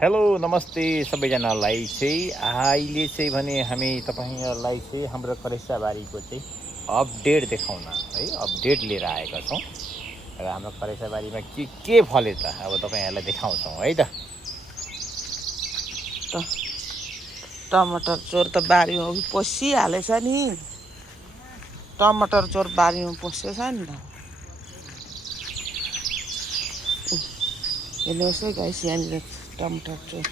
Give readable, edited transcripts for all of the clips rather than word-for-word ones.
Hello नमस्ते सबैजनालाई चाहिँ अहिले चाहिँ भने हामी तपाईँहरूलाई चाहिँ हाम्रो करेसाबारीको चाहिँ अपडेट देखाउन है अपडेट लिएर आएका छौँ र हाम्रो करेसाबारीमा के फल्यो त अब तपाईँहरूलाई देखाउँछौँ है त। टमाटर चोर त बारीमा पसिहालेछ नि। टमाटर चोर बारीमा पसेछ नि त। हेर्नुहोस् है गाइस, यहाँनिर टमाटर चोर।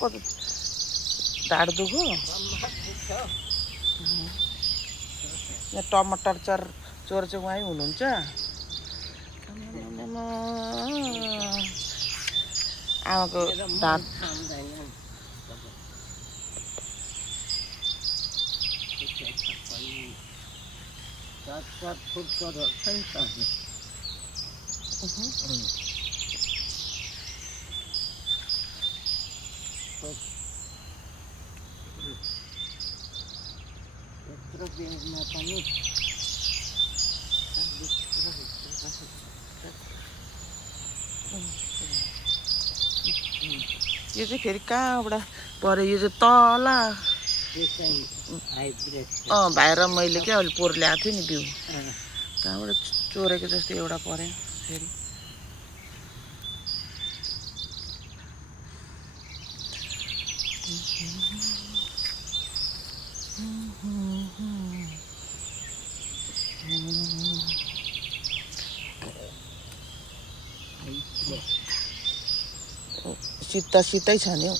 कति ढाड दुखो। यहाँ टमाटर चोर चाहिँ उहाँ हुनुहुन्छ। आमाको ढाड यो चाहिँ फेरि कहाँबाट पऱ्यो? यो चाहिँ तल भाइ र मैले क्या अहिले पोहोर ल्याएको थिएँ नि बिउ। कहाँबाट चोरेको जस्तो एउटा पऱ्यो फेरि। शीतै छ नि हौ।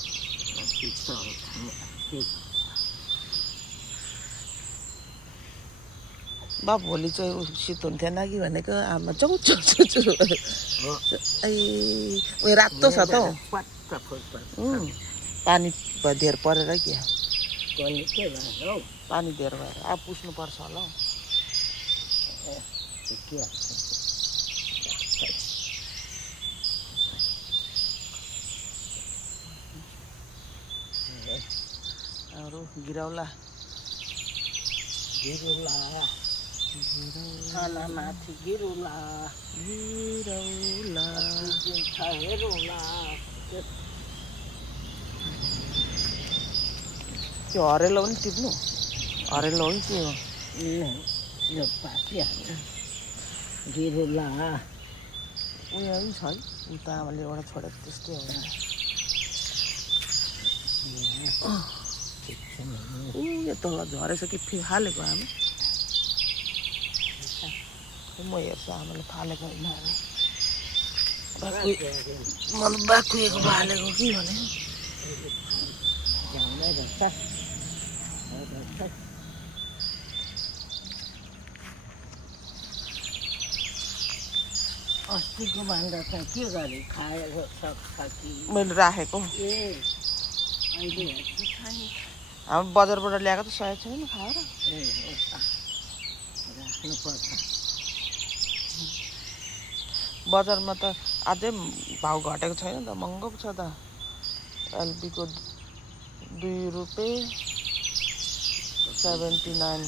बा भोलि चाहिँ शीत हुन्थेन कि भनेको आमा चौचो उयो रातो छ त हौ। पानी धेर परेर क्या पानी धेर भएर अब पुस्नुपर्छ होला हौ। अरू गिरौला माथि गिरौला त्यो हरेलो पनि टिप्नु। हरेलो हो कि के हो? यो पाकिहाल्छ गिरौला। उयो पनि छ है, उता आमाले एउटा छोडेको त्यस्तै हो। यो तल झरेछ कि फालेको आमा? म हेर्छु आमाले फालेको होइन। मलाई बाकुएको फालेको कि भने अस्तिको भन्दा चाहिँ के गरे खाएर सक्छ कि मैले राखेको। अहिले हाम्रो बजारबाट ल्याएको त सय छैन खाएर। राख्नुपर्छ। बजारमा त अझै भाउ घटेको छैन त, महँगो छ त। एलबीको 2 रुपियाँ 79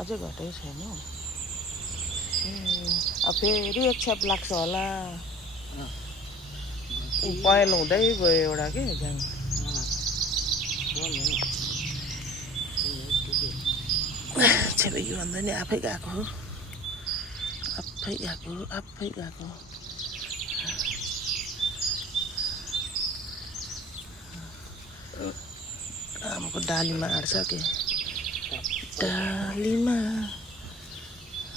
अझै घटेको छैन हौ। अब फेरि एक छ्याप लाग्छ होला। पहेँलो हुँदै गयो एउटा के जानु। छेबेकी भन्दा नि आफै गएको हो। आफै गएको। आमाको डालीमा आँट्छ के। डालीमा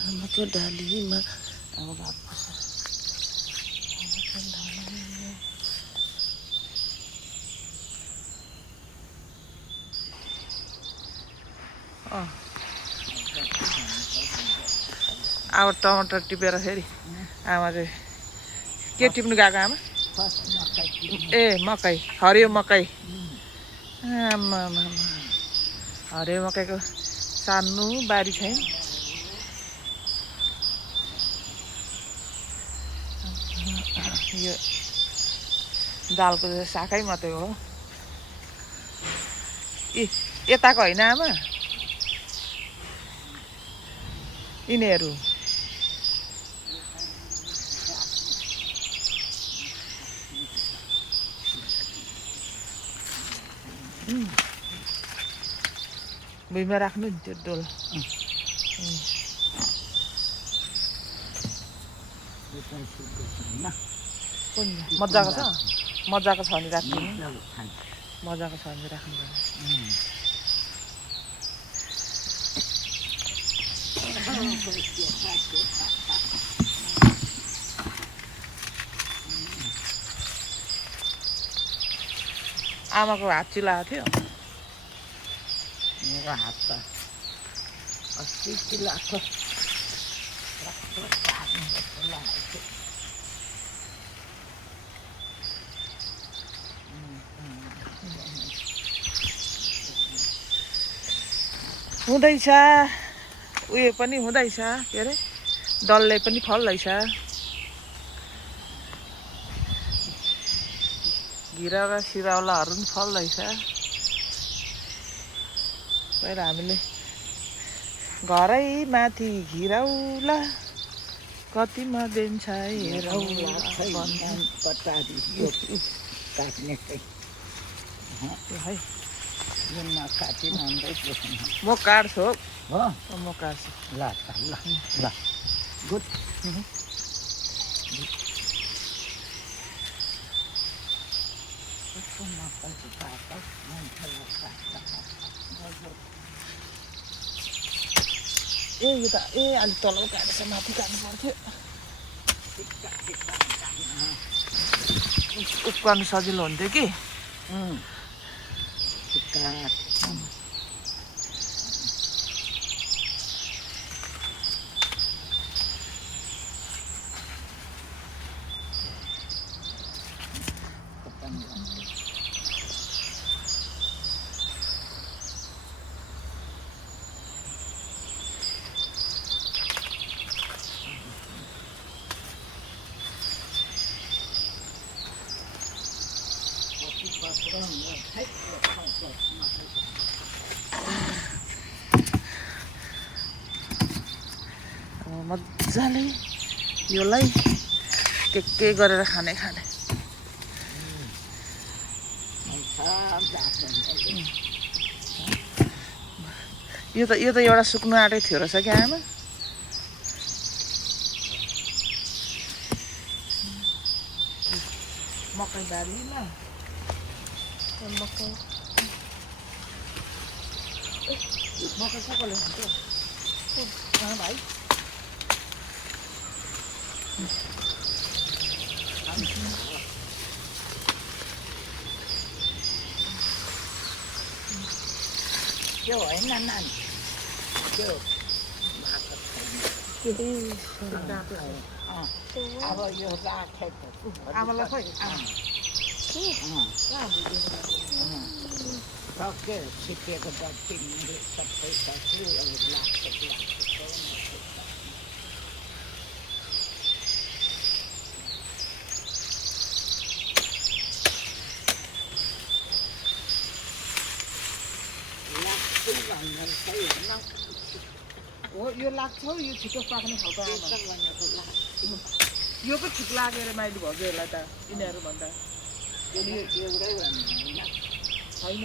आमाको डालीमा आमा गएको छ। अब टमाटर टिपेर फेरि आमा चाहिँ के टिप्नु गएको आमा? ए मकै, हरियो मकै। आमा हरियो मकैको सानो बारी छैन। यो दालको साखै मात्रै हो। यताको होइन आमा? यिनीहरू भुइँमा राख्नु नि त्यो डोल मजाको छ मजाको छ भने राख्नु मजाको छ भने राख्नु आमाको हात चिलाएको थियो मेरो हात त अस्ति चिलाएको हुँदैछ उयो पनि हुँदैछ के अरे डल्ले पनि फल्दैछ घिराउला सिराउलाहरू पनि फल्दैछ पहिला हामीले घरै माथि घिराउला कतिमा दिन्छ हेरौला पटारी काट्ने है यो नकाटी नन्दै म काट्छु हो म काट्छु ल ल ल गुड ए यो त ए अलिक तल काटेछ माथि काट्नु पर्थ्यो उक्काउनु सजिलो हुन्थ्यो कि मजाले योलाई के गरेर खाने यो त एउटा सुक्नु आँटेको थियो रहेछ क्या आमा मकै बारीमा मकै कसले खान्छ भाइ त्यो होइन नानी त्यो अब यो राखेको आमालाई खोइ सक्यो छिपेको त तिमीले सबै सक्यो अब लाग्छ हो यो लाग्छ हौ यो छिटो पाक्ने खालको यो पो ठिक लागेर माइली भगेहरूलाई त यिनीहरू भन्दा एउटै भन्नु होइन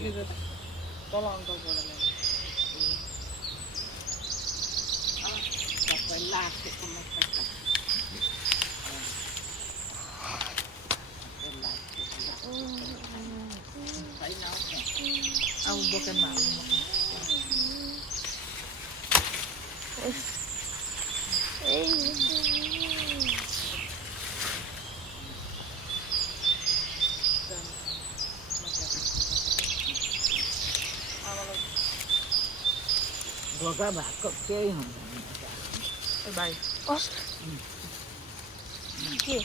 यो त तल अङ्कलबाट सबै लागेको अब दोकानमा हाल्नु भोगा भएको केही हुँदैन ए भाइ के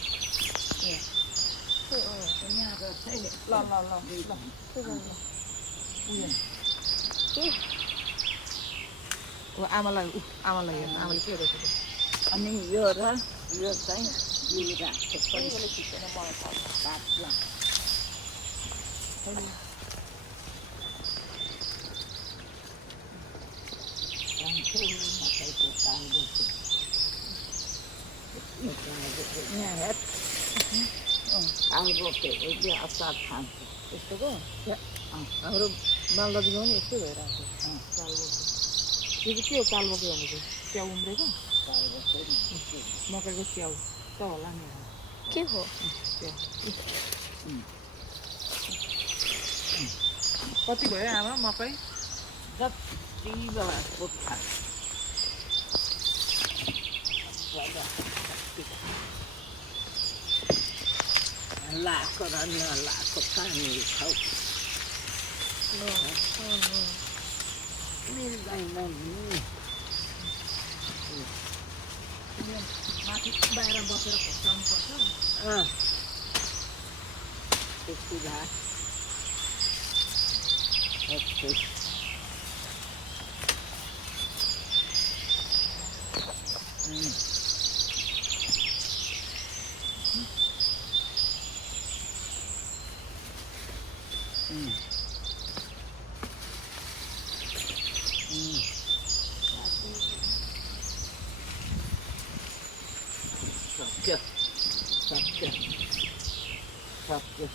आमालाई हेर्नु आमाले के रोकेको अनि यो र यो चाहिँ राखेको यहाँ हेर कालबोके अचार खान्छ यस्तोको या, हाम्रो मालदीमा पनि यस्तै भइरहेको छ कालबोके यो चाहिँ के हो कालबोके भनेको च्याउ उम्रेको कालबोके मकैको च्याउ त होला नि के हो च्याउ कति भयो आमा मकै जति बेलाको खान्छ लाको र नलाको पानी खाऊ मिल्दैन नि माथि बाहिर बसेर खोज्नु पर्छ त्यति भात सक्यो सक्यो सक्यो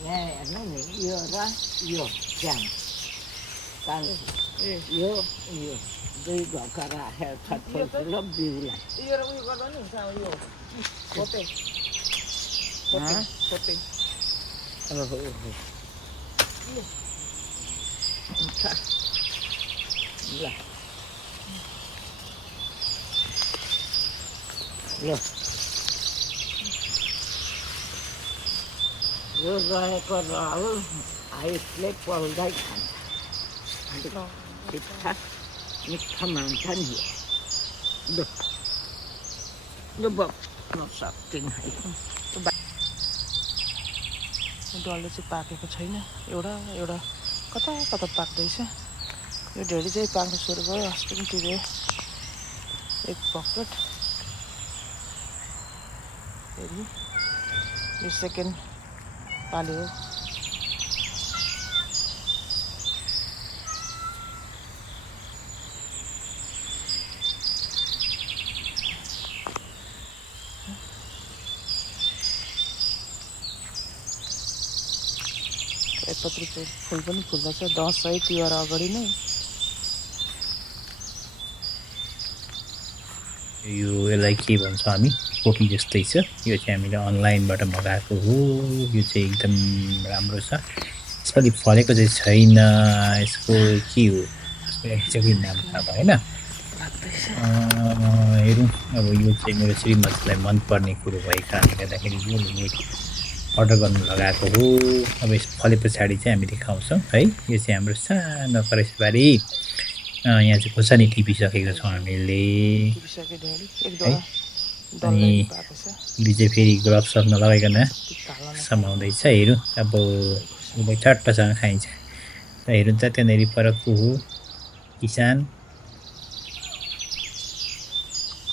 यहाँ हेर्नु नि यो र यो च्याम यो यो दुई घरका राखेर छटपट बिउलाई यो र उयो गर्दा नि हुन्छ अब यो खोटे खोटे खोटे ओहो हुन्छ ल यो यो रहेको रहल आयुषले पल्दै खान्छ मिठा मिठा मान्छ नि यो यो बस्न सक्दिन है डल्ले चाहिँ पाकेको छैन एउटा एउटा कता कता पाक्दैछ यो ढेडी चाहिँ पाक्नु सुरु भयो अस्ति पनि तिर्यो एक बकेट फेरि यो सेकेन्ड पाली हो सयपत्री फुल पनि फुल्दैछ दसैँ तिहार अगाडि नै यो यसलाई के भन्छ हामी कोपी जस्तै छ यो चाहिँ हामीले अनलाइनबाट मगाएको हो यो चाहिँ एकदम राम्रो छ यसपालि फलेको चाहिँ छैन यसको के हो यसको नाम थाहा भएन हेरौँ अब यो चाहिँ मेरो श्रीमतीलाई मनपर्ने कुरो भएको कारणले गर्दाखेरि यो अर्डर गर्नु लगाएको हो अब यस फले पछाडि चाहिँ हामी देखाउँछौँ है यो चाहिँ हाम्रो सानो करेसबारी यहाँ चाहिँ खोर्सानी टिपिसकेको छौँ हामीले अनि उसले चाहिँ फेरि ग्लोभ्स नलगाइकन समाउँदैछ हेरौँ अब उसलाई चट्टसँग खाइन्छ र हेरौँ त त्यहाँनिर परको हो किसान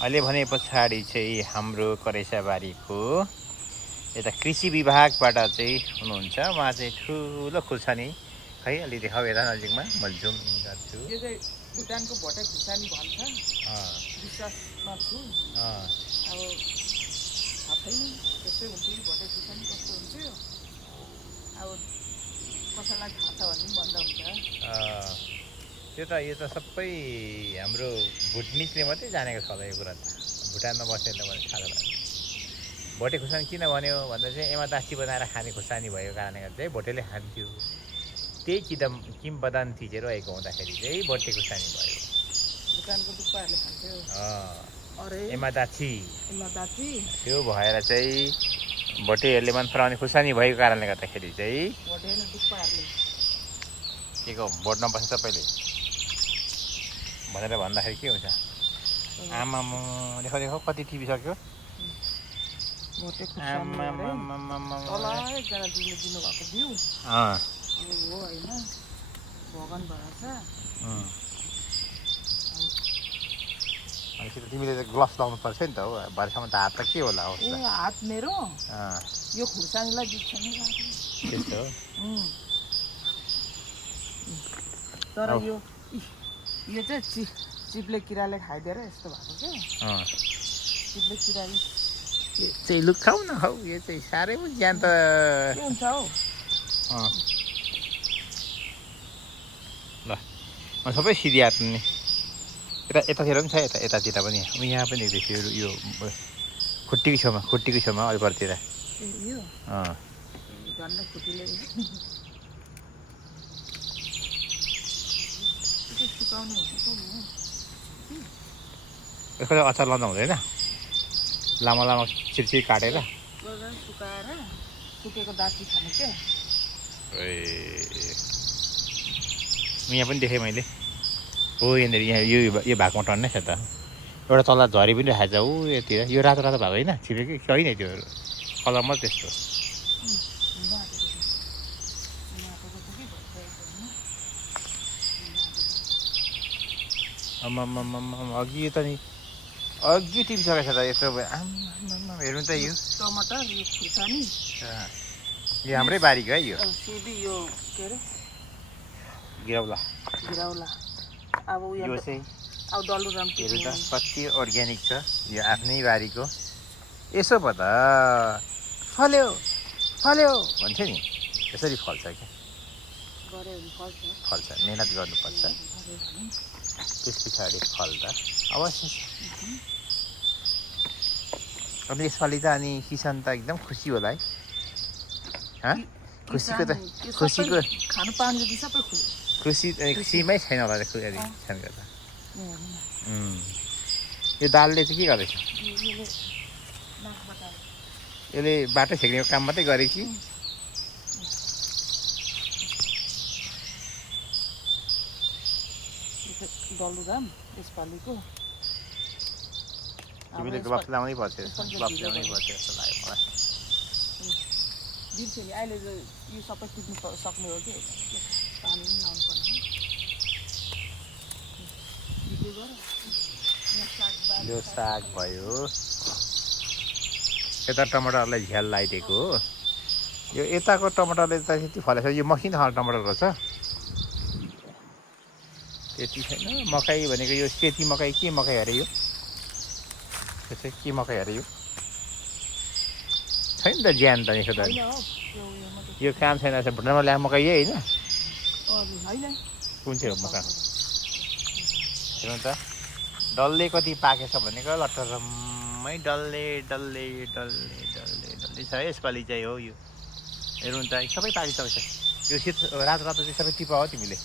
अहिले भने पछाडि चाहिँ हाम्रो करेसाबारीको यता कृषि विभागबाट चाहिँ हुनुहुन्छ उहाँ चाहिँ ठुलो खुर्सानी खै अलि देखाउ यता नजिकमा म जुम इन गर्छु यो चाहिँ भुटानको भोटे खुर्सानी भन्छ विश्वासमा छु अब थाहा छैन त्यस्तै हुन्छ कि भोटे खुर्सानी कस्तो हुन्थ्यो अब कसैलाई थाहा छ भने भन्दा हुन्छ त्यो त यो त सबै हाम्रो भुटनिसले मात्रै जानेको छ होला यो कुरा त भुटानमा बसेर भने थाहा छ भोटे खुर्सानी किन भन्यो भन्दा चाहिँ एमादासी बनाएर खाने खुर्सानी भएको कारणले गर्दा चाहिँ भोटेले खान्थ्यो त्यही किम्बदन थिचेर रहेको हुँदाखेरि चाहिँ भोटे खुर्सानी भयो भुटानको टुप्पाहरूले खान्थ्यो अरे एमादासी त्यो भएर चाहिँ भोटेहरूले मन पराउने खुर्सानी भएको कारणले गर्दाखेरि चाहिँ भोटे होइन टुप्पाहरूले के को भोट नबस्छ सबैले भनेर भन्दाखेरि के हुन्छ आमा देखो देखो कति टिभी सक्यो भोटे खुर्सानी तल एकजना दिदीले दिनुभएको बिउ हो होइन भगवान भएर अनि तिमीले त ग्लोभ्स लाउनु पर्छ नि त हो भरेसम्म त हात त के होला हो ए हात मेरो यो खुर्सानीलाई बित्छ नि त्यस्तो हो तर यो यो चाहिँ चिप्ले किराले खाइदिएर यस्तो भएको क्या चिप्ले किराले यो चाहिँ लु खाऊ न खाऊ यो चाहिँ साह्रै पो ज्ञान त के हुन्छ हौ ल म सबै सिधिहाल्नु नि यतातिर पनि छ यतातिर पनि यहाँ पनि देख्दैछु यो खुट्टीको छेउमा अलिपरतिर यो झन्डै खुट्टीले सुकाउने यसको अचार लाउँदा हुँदैन लामो लामो छिर्छिर काटेर सुकाएर सुकेको दाती खाने क्या ए यहाँ पनि देखेँ मैले हो यहाँनिर यहाँ यो भागमा टन्नै छ त एउटा तल झरी पनि राखेको छ ऊ यतिर यो रातो रातो भएको होइन छिपेको होइन त्यो कलर मात्रै त्यस्तो अघि त नि अघि टिपिसकेको छ त यत्रो हेर्नु त यो टमाटर यो खुर्सानी यो हाम्रै बारीको है यो सिबी यो के अरे गिरौला अब यो चाहिँ अब डल्लो राम हेर्नु त कति अर्ग्यानिक छ यो आफ्नै बारीको यसो पो त फल्यो भन्छ नि यसरी फल्छ क्या फल्छ मेहनत गर्नुपर्छ त्यस पछाडि फल्दा अवश्य अब यसपालि त अनि किसान त एकदम खुसी होला है खुसीको खानु पाउने जति सबै खुसीमै छैन होला किसानको त यो दालले चाहिँ के गर्दैछ यसले बाटो छेक्ने काम मात्रै गरे कि डल्लुराम यसपालिको तिमीले ग्लभ्स ल्याउनै पर्छ जस्तो लाग्यो मलाई बिर्स्यो नि अहिले यो सबै टिप्नु सक्ने हो कि पानी पनि लाउनु पर्ने यो साग भयो यता टमाटरलाई झ्याल लगाइदिएको हो यो यताको टमाटरले त त्यति फलेछ यो मसिनो खालको टमाटर रहेछ त्यति छैन मकै भनेको यो सेती मकै के मकै अरे यो त्यसै के मकै अरे यो छैन त ज्ञान त यसो त यो काम छैन भुटानमा ल्याएको मकै यही होइन कुन चाहिँ हो मकै हेर्नु त डल्ले कति पाकेछ भनेको लट्टरम्मै डल्ले छ यसपालि चाहिँ हो यो हेर्नु त सबै पाकिसकेको छ यो सेतो रातो चाहिँ सबै टिपा हो तिमीले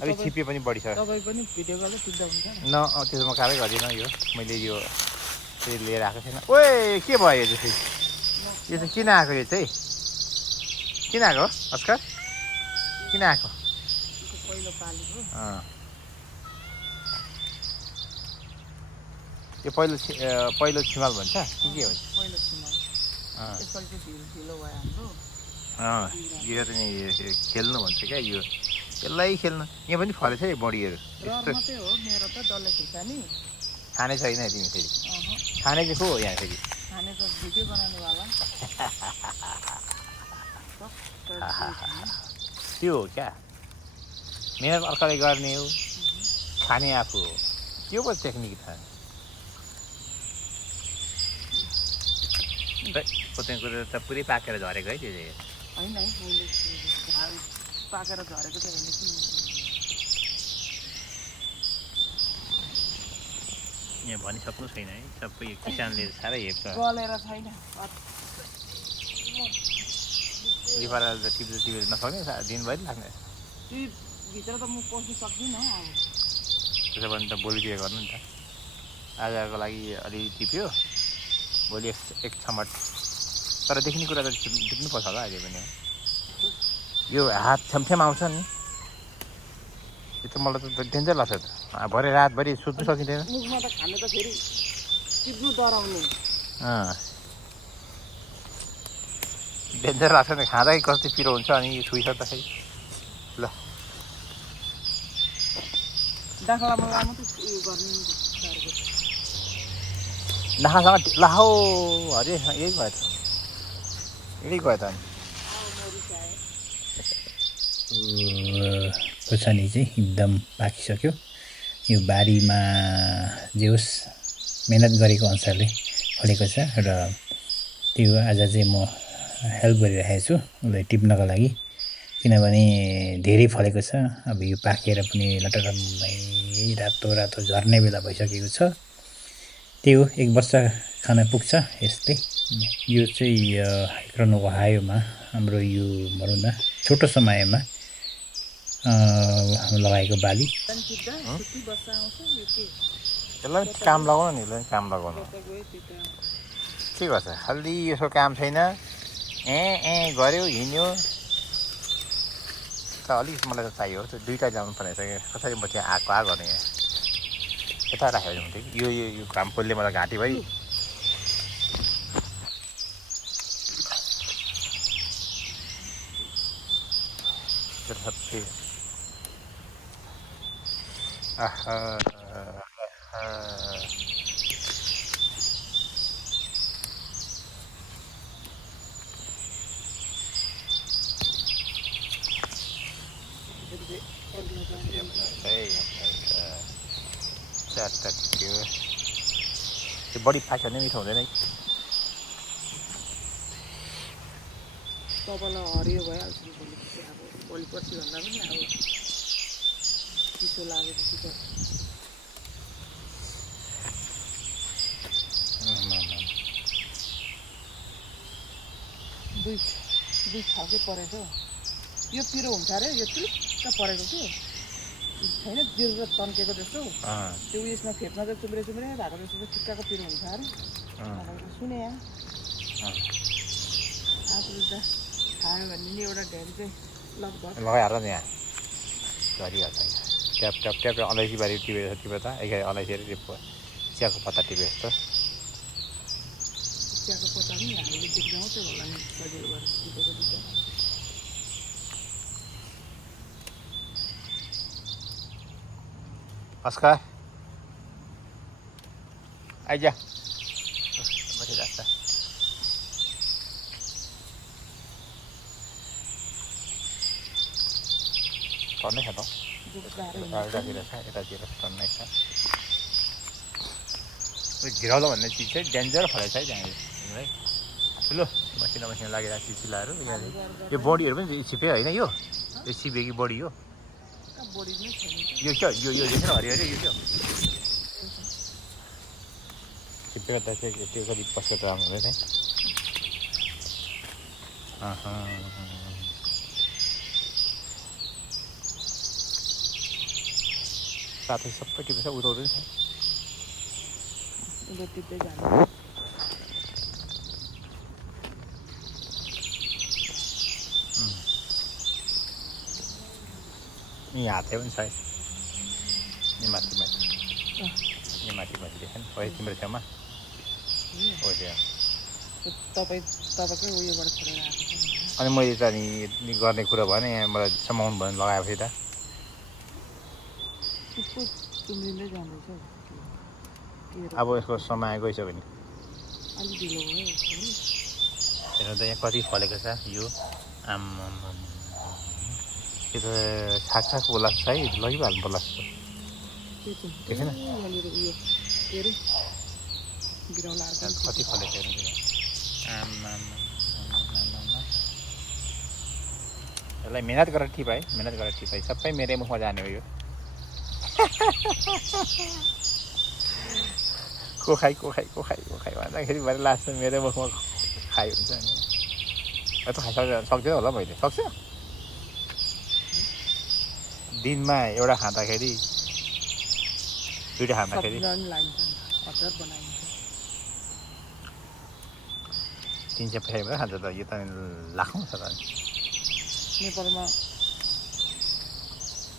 अलिक छिपे पनि बढी छ तपाईँ पनि भिडियो गर्दै टिप्दा हुन्छ न त्यसो म कामै गर्दिनँ यो मैले यो चाहिँ लिएर आएको छैन ओए के भयो यो चाहिँ यो चाहिँ किन आएको यो चाहिँ किन आएको अस्कर किन आएको पहिलो पालेको यो पहिलो छिमाल भन्छ कि के भन्छ पहिलो छिमाल यसपालि चाहिँ ढिलो भयो हाम्रो यो त नि खेल्नु भन्छ क्या यो यसलाई खेल्नु यहाँ पनि फलेछ है बडीहरू मात्रै हो मेरो त डल्ले खुर्सानी खाने छैन तिमी फेरि खाने चाहिँ को हो यहाँ फेरि खाने त भिडियो बनाउनेवाला त्यो हो क्या मेहनत अर्काले गर्ने हो खाने आफू हो त्यो पो टेक्निक छ पोतेको कुरो त पुरै पाकेर झरेको है त्यो चाहिँ होइन है मैले पाकेर झरेको चाहिँ होइन कि यहाँ भनिसक्नु छैन है सबै किसानले साह्रै हेप्छ गलेर छैन लिफारा टिपेर नसक्ने दिनभरि लाग्ने ती भित्र त म पस्नु सक्दिनँ अब त्यसो भने त भोलितिर गर्नु नि त आजको लागि अलि टिप्यो भोलि एक छमट तर देख्ने कुरा त टिप्नुपर्छ होला अहिले पनि यो हात छ्यामछ्याम आउँछ नि यो त मलाई त डेन्जर लाग्छ त भरे रातभरि सुत्नु सकिँदैन मुखमा त खाने त फेरि टिप्नु डराउने डेन्जर लाग्छ नि खाँदा कति पिरो हुन्छ अनि छुइसक्दाखेरि ल डाँखालामा लामो त उयो गर्ने नाखासँग लाहो अरे यही भयो त यही गयो त खोर्सानी चाहिँ एकदम पाकिसक्यो यो बारीमा जे होस् मेहनत गरेको अनुसारले फलेको छ र त्यो आज चाहिँ म हेल्प गरिरहेको छु उसलाई टिप्नको लागि किनभने धेरै फलेको छ अब यो पाकेर पनि लटरम्मै रातो रातो झर्ने बेला भइसकेको छ त्यही हो 1 वर्ष खान पुग्छ यसले यो चाहिँ हाइक्रोनको हायोमा हाम्रो यो भनौँ न छोटो समयमा लगाएको बाली यसलाई काम लगाउनु नि यसलाई काम लगाउनु के गर्छ खालि यसो काम छैन गऱ्यो हिँड्यो त अलिक मलाई त चाहियो त्यो दुईटा ल्याउनु पर्ने छ कसरी म त्यहाँ आएको गर्ने यता राखेर हुन्थ्यो यो काम पोलले मलाई घाँटी भइ सबै त्यो बढी पाक्यो भने मिठो हुँदैन तपाईँलाई हरियो भइहाल्छ नि भोलि पर्सि भन्दा पनि अब चिसो लागेपछि त दुई खालकै परेछ यो पिरो हुन्छ अरे यो चिक्क परेको थियो छैन जिरो तन्केको जस्तो त्यो उयसमा फेदमा चाहिँ चुम्रे भएको जस्तो चाहिँ ठिक्काको पिरो हुन्छ अरे सुने आफूले त खायो भने नि एउटा ढेरी चाहिँ लगभग लगाइहाल्छ नि यहाँ झरिहाल्छ ट्याप ट्याप ट्याप अलैँची बारी टिपेको छ टिपे त एघार अलैँची चियाको पत्ता टिपे जस्तो चियाको पत्ता पनि हामीले देख्दाउँछ होला नि सजिलो भएर टिपेको टिपेको अस्कार आइज बसिरहेको छ टन्नै छ त यतातिर छ यतातिर टन्नै छ घिराउलो भन्ने चिज चाहिँ डेन्जर फलेछ है त्यहाँनिर ठुलो मसिनो मसिनो लागिरहेको चिचिलाहरू यो बडीहरू पनि छिप्यो होइन यो छिप्यो कि बडी हो यो क्या यो देखेन हरिहरि यो क्या छिप्पेको त त्यो कति पस्केर राम्रो हुँदैन साथै सबै टिपेछ उदाउँदै छ यहाँ हाते पनि छ है यहाँ माथि देख्छ नि है तिम्रो छेउमा हो त्यो तपाईँकै उयोबाट छोडेर आएको छ अनि मैले त नि गर्ने कुरा भयो नि यहाँ मलाई समाउनु भयो लगाएपछि त चुम्रिँदै जाँदैछ अब यसको समय गइसक्यो नि अलिक ढिलो भयो हेर्नु त यहाँ कति फलेको छ यो आम्मा यो त छाक बोला छ है लगिहाल्नु पर्ला जस्तो देखेन कति फलेको हेर्नु आम्मा यसलाई मेहनत गरेर टिपाएँ सबै मेरै मुखमा जाने हो यो को खाइ भन्दाखेरि मैले लास्टमा मेरै मुखमा खाइ हुन्छ नि त सक्दैन होला मैले सक्छ दिनमा एउटा खाँदाखेरि दुईवटा खाँदाखेरि 300 पैसा खान्छ त यो त लाखौँ छ त नेपालमा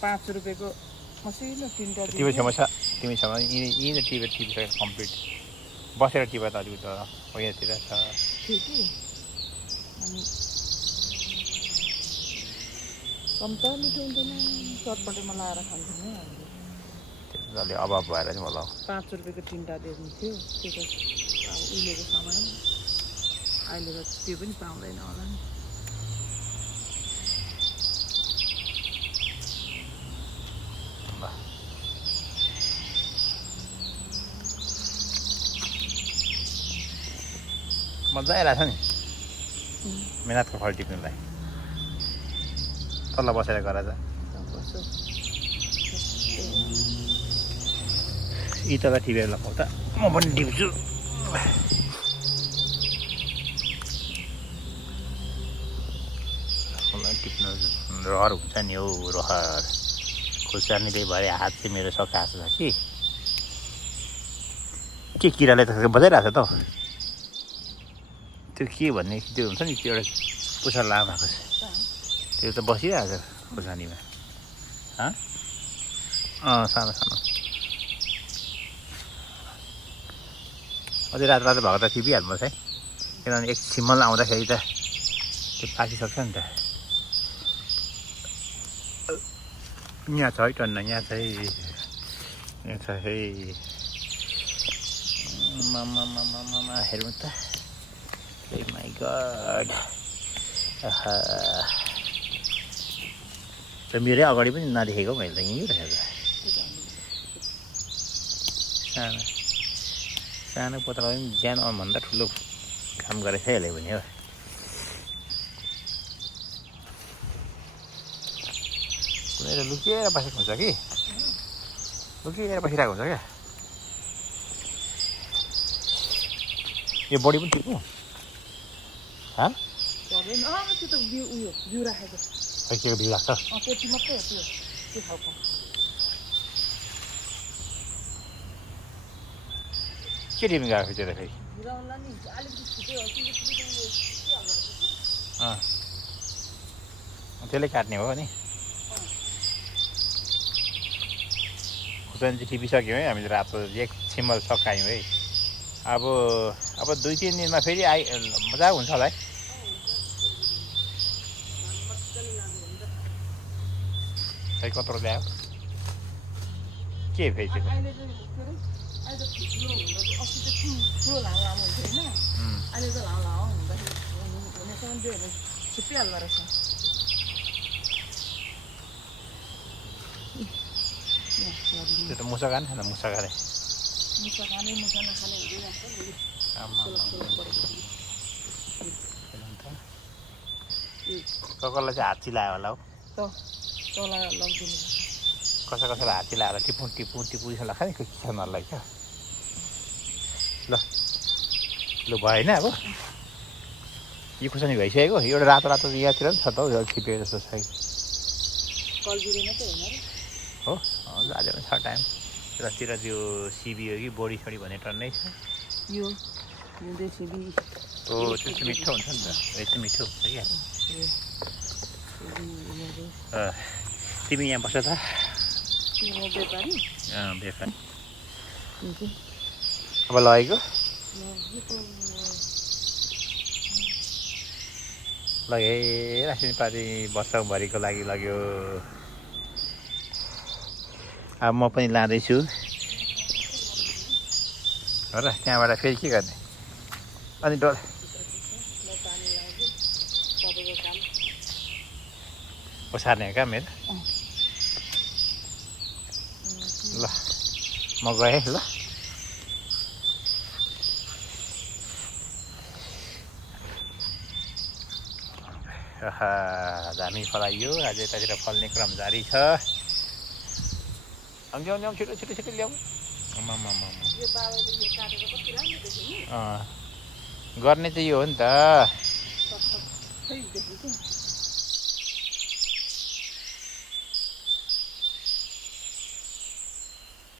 5 रुपियाँको मसिनो तिनवटा तिम्रो छेउमा छ तिमी छेउमा यहीँ टिपेर कम्प्लिट बसेर टिपेर त अलिक हो यहाँतिर छ अनि कम त मिठो हुँदैन चटपटेमा लाएर खान्थ्यौँ हामीले अलि अभाव भएर नि होला 5 रुपियाँको तिनवटा दिन्थ्यो त्यो त अब उहिलेको समयमा अहिले त त्यो पनि पाउँदैन होला नि मजा आइरहेछ नि मेहनतको फल टिप्नुलाई तल बसेर गरेर यी तल टिपेर लगाउ त म पनि टिप्छु टिप्नु रहर हुन्छ नि हौ रहर खुर्सानीले भरे हात चाहिँ मेरो सकाएको छ कि के किराले त बजाइरहेको छ त हौ त्यो के भन्ने त्यो हुन्छ नि त्यो एउटा पुच्छर लामो भएको छ त्यो त बसिरहेको छ खुर्सानीमा सानो सानो अझै रातो रातो भएको त टिपिहाल्नुहोस् है किनभने एक छिमल आउँदाखेरि त त्यो पाकिसक्छ नि त यहाँ छ है टन्न यहाँ छ है मामा हेर्नु त माई गड त मेरै अगाडि पनि नदेखेको मैले त यहीँ रहेछ सानो सानो पोतला पनि ज्यान भन्दा ठुलो काम गरेछ है यसले पनि हो कुनै लुकिएर बसेको हुन्छ कि लुकिएर बसिरहेको हुन्छ क्या यो बडी पनि टिप्नु त्यो त बिउ राखेको के बिउ राख्छ त्यति मात्रै हो त्यो खालको के टिप्नु गएको त्यो त फेरि भिराउनलाई नि अलिकति छिटै हो त्यसले काट्ने हो नि खुर्सानी चाहिँ टिपिसक्यौँ है हामीले रातो एक छिमल सकायौँ है अब 2-3 दिनमा फेरि मजा हुन्छ होला है खै कत्रो ल्यायो के फेरि त्यो ठुलो लामो लामो हुन्छ होइन अहिले त लामो लामो हुँदाखेरि हुनेसम्म त्यो छिप्पिहाल्दो रहेछ त्यो त मुसा खाने छैन मुसा खाने मुसा खाने मुसा नखाने कसलाई चाहिँ हात चिलायो होला हौ तल लगिदिनु कसैलाई हात चिलाएर टिपु जस्तो लाग्छ नि किसानहरूलाई क्या ल लु भएन अब यो खुर्सानी भइसकेको एउटा रातो रातो यहाँतिर पनि छ त हौ छिपेको जस्तो छ कलबिरे मात्रै होइन हो आज पनि छ टाइम त्यतातिर त्यो सिबी हो कि बोडी छोडी भन्ने टन्नै छ यो सिबी हो त्यस्तो मिठो हुन्छ नि त यस्तो मिठो हुन्छ क्या तिमी यहाँ बस्छ त व्यापारी व्यापारी अब लगेको लगे रासिन पारी वर्षभरिको लागि लग्यो अब म पनि लाँदैछु हो र त्यहाँबाट फेरि के गर्ने अनि डर ओसार्ने हो क्या मेरो ल म गएँ ल धामी फलाइयो आज यतातिर फल्ने क्रम जारी छ ल्याउँ छिटो ल्याउँ गर्ने चाहिँ यो हो नि त